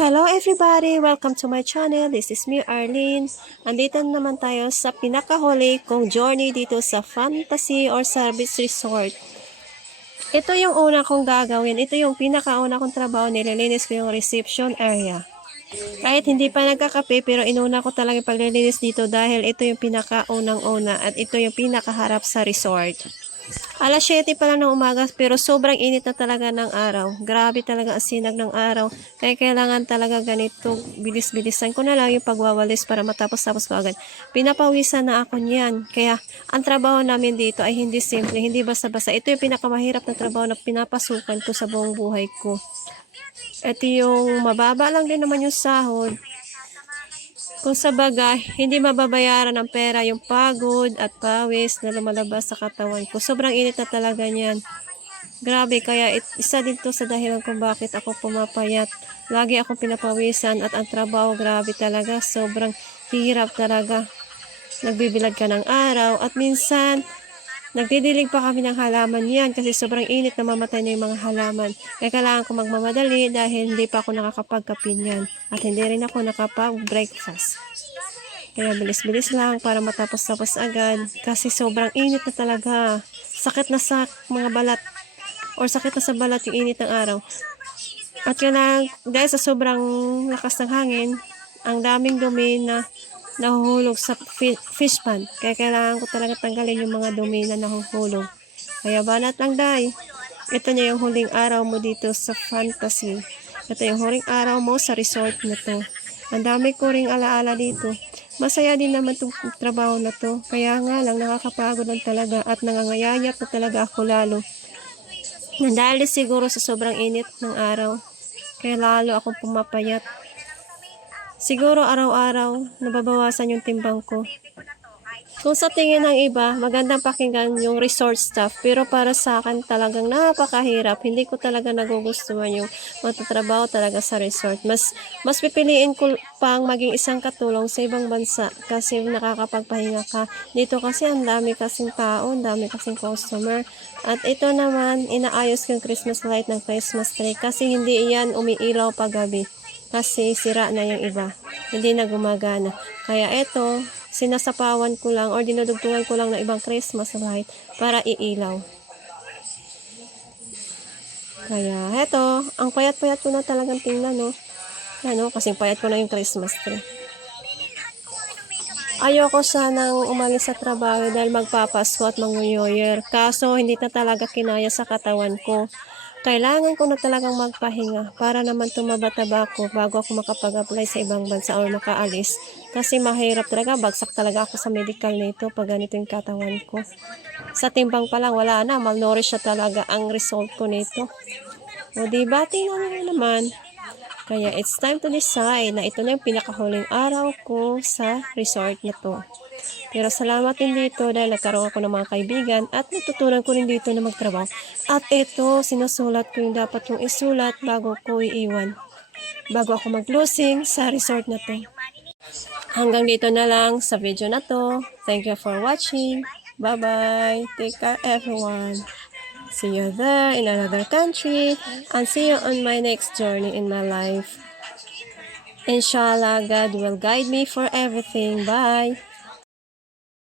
Hello everybody! Welcome to my channel. This is me, Arlene. Andito naman tayo sa pinakahuli kong journey dito sa Fantasy or Service Resort. Ito yung una kong gagawin. Ito yung pinakauna kong trabaho. Nililinis ko yung reception area. Kahit hindi pa nagkakape, pero inuna ko talaga paglilinis dito dahil ito yung pinakaunang-una at ito yung pinakaharap sa resort. Alas 7 pa lang ng umaga pero sobrang init na talaga ng araw. Grabe talaga ang sinag ng araw. Kaya kailangan talaga ganito. Bilis-bilisan ko na lang yung pagwawalis para matapos-tapos ko agad. Pinapawisan na ako niyan. Kaya ang trabaho namin dito ay hindi simple, hindi basta-basta. Ito yung pinakamahirap na trabaho na pinapasukan ko sa buong buhay ko. Ito yung mababa lang din naman yung sahod. Kung sa bagay, hindi mababayaran ng pera yung pagod at pawis na lumalabas sa katawan ko. Sobrang init na talaga niyan. Grabe, kaya isa din to sa dahilan kung bakit ako pumapayat. Lagi akong pinapawisan at ang trabaho, grabe talaga. Sobrang hirap talaga. Nagbibilad ka ng araw at minsan, nagdidilig pa kami ng halaman yan kasi sobrang init na mamatay na yung mga halaman. Kaya kailangan ko magmamadali dahil hindi pa ako nakakapagkape niyan. At hindi rin ako nakapag-breakfast. Kaya bilis-bilis lang para matapos-tapos agad. Kasi sobrang init na talaga. Sakit na sa mga balat. Or sakit na sa balat yung init ng araw. At kailangan, dahil sa sobrang lakas ng hangin, ang daming dumi na nahuhulog sa fish pond. Kaya kailangan ko talaga tanggalin yung mga dumi na nahuhulog. Kaya banat lang, day. Ito na yung huling araw mo dito sa Fantasy. Ito yung huling araw mo sa resort na to. Ang dami ko ring alaala dito. Masaya din naman itong trabaho na to. Kaya nga lang nakakapagod lang talaga at nangangayayat na talaga ako lalo. Dahil siguro sa sobrang init ng araw. Kaya lalo akong pumapayat. Siguro araw-araw nababawasan yung timbang ko. Kung sa tingin ng iba, magandang pakinggan yung resort staff. Pero para sa akin talagang napakahirap. Hindi ko talaga nagugustuhan yung magtatrabaho talaga sa resort. Mas pipiliin ko pang maging isang katulong sa ibang bansa kasi nakakapagpahinga ka. Dito kasi ang dami kasing tao, ang dami kasing customer. At ito naman, inaayos ko yung Christmas light ng Christmas tree kasi hindi iyan umiilaw paggabi. Kasi sira na yung iba. Hindi na gumagana. Kaya ito, sinasapawan ko lang or dinudugtungan ko lang ng ibang Christmas light para iilaw. Kaya eto, ang payat-payat ko na talagang tingnan, no? Ano, kasing payat ko na yung Christmas tree. Ayoko sanang umalis sa trabaho dahil magpapasko at mag-New Year. Kaso hindi na talaga kinaya sa katawan ko. Kailangan ko na talagang magpahinga para naman tumaba-taba ako bago ako makapag-apply sa ibang bansa o makaalis. Kasi mahirap talaga, bagsak talaga ako sa medical nito pag ganito yung katawan ko. Sa timbang pa lang, wala na, malnourished na talaga ang result ko nito. O diba, tingnan nyo naman. Kaya it's time to decide na ito na yung pinakahuling araw ko sa resort na to. Pero salamat din dito dahil nagkaroon ako ng mga kaibigan at natutunan ko rin dito na magtrabaho. At ito, sinusulat ko yung dapat kong isulat bago ko iiwan. Bago ako mag-closing sa resort na to. Hanggang dito na lang sa video na to. Thank you for watching. Bye-bye. Take care everyone. See you there in another country and see you on my next journey in my life. Inshallah, God will guide me for everything. Bye.